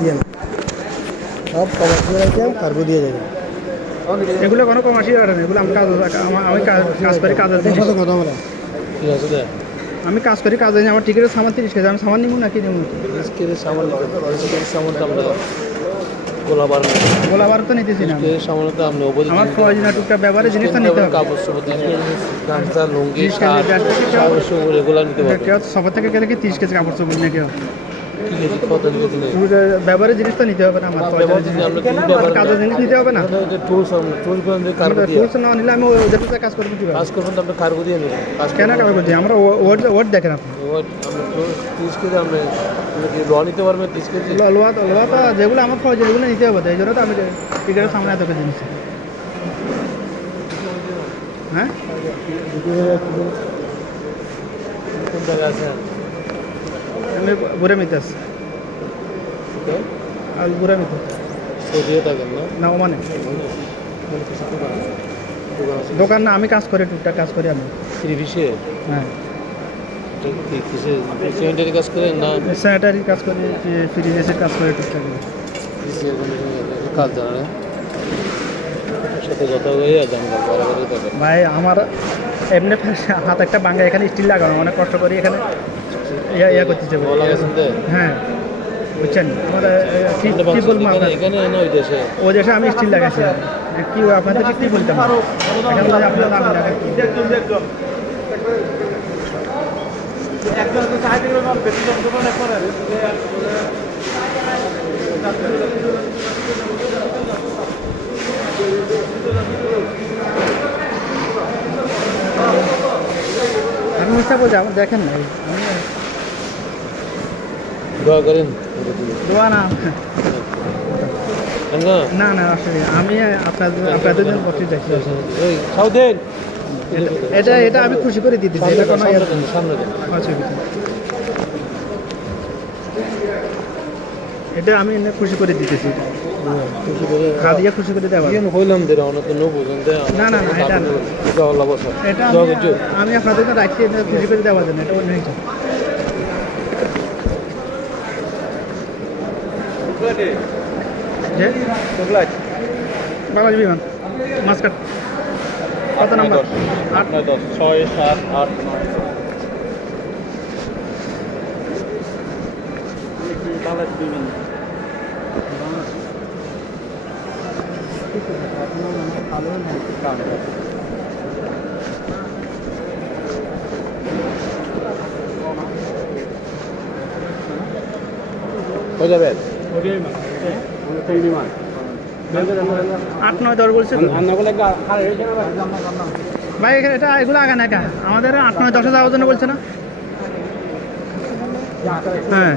দিয়ে না সব কমার্শিয়াল আইটেম কার্গো দিয়ে যাবে এগুলো কোনো কমার্শিয়াল না এগুলো আমি কাজ আমি কাজ কাজ করি কাজের তোর জিনিস কথা বলা। ঠিক আছে আমি কাজ করি কাজে আমার টিকিটের সামান তিরিশ কেজি আমি সামান নিব না? কি নিব সামান সামান তো গোলাবার গোলাবার তো নিতেছি না আমি। তো আমরা অবধি আমার প্রয়োজনীয় টুকটাক ব্যাপারে জিনিসটা নিতে হবে। কাপড় চোপড় গামছা লুঙ্গি শার্ট কেউ- এগুলো নিতে পারবে। সবার থেকে গেলে কি তিরিশ কেজি কাপড় চোপড় নিয়ে কেউ? ব্যবহারের জিনিসটা নিতে হবে না আমার জিনিস। কাজের জিনিস নিতে হবে না? টুলস টুলস করে দিয়ে কার্গো দিয়ে টুলস না নিলে আমি ওদের সাথে কাজ করব কাজ করবেন তো আমরা কার্গো দিয়ে নেব কেন কাজ করছি আমরা ওয়ার্ড ওয়ার্ড দেখেন আপনি। ওয়াট আমরা তিরিশ কেজি আমরা আমরা ল নিতে পারবেন তিরিশ কেজি লোয়া তো লোয়া তো যেগুলো আমার প্রয়োজন এগুলো নিতে হবে এই জন্য তো আমি টিকিটের সামনে এত কেজি নিচ্ছি হ্যাঁ। কোন জায়গায় আছে? আমি ঘুরে মিতে আসছি। আর ঘুরে মিতে না? ওমানে। মানে দোকান আছে আছে না আমি কাজ করি টুকটাক কাজ করি আমি। হ্যাঁ। কাজ করেন না? স্যানিটারি কাজ করি ফ্রিজেসের কাজ করি টুকটাক। কাজ জানা ভাই আমার এমনি হাত একটা বাঙ্গা এখানে স্টিল লাগানো অনেক কষ্ট করি এখানে ইয়া ইয়া করতেছে বলা। গেছেন তো হ্যাঁ বুঝছেন? আমার কি কি বলব আপনার ও দেশে আমি স্টিল লাগাইছি কি আপনাদেরকে কি বলতাম আমি মিথ্যা বলছি আমার দেখেন না আমি দোয়া করেন। দোয়া না। না না আসলে আমি আপনাদের আপনাদের জন্য বসে যাচ্ছি ওই সাউথেন এটা এটা আমি খুশি করে দিতেছি এটা কোনো ইয়ে- সামনে দেন। দেন নেই। এটা আমি এনে খুশি করে দিতেছি। খুশি করে খাদিয়া খুশি করে দেওয়া। কেন হইলাম দে অনেক নো বুঝুন না, না, না, এটা না। এটা আমি- আপনাদের রাখছি খুশি করে দেওয়ার জন্য এটা অন্য বাংলাদেশ বিমান মাসকাট কত নাম্বার আট নয় দশ ছয় সাত আট নয় হয়ে যাবে ভাই, এখানে এটা এগুলো আগে না আমাদের আট নয়, দশে যাওয়ার জন্য বলছে না? হ্যাঁ।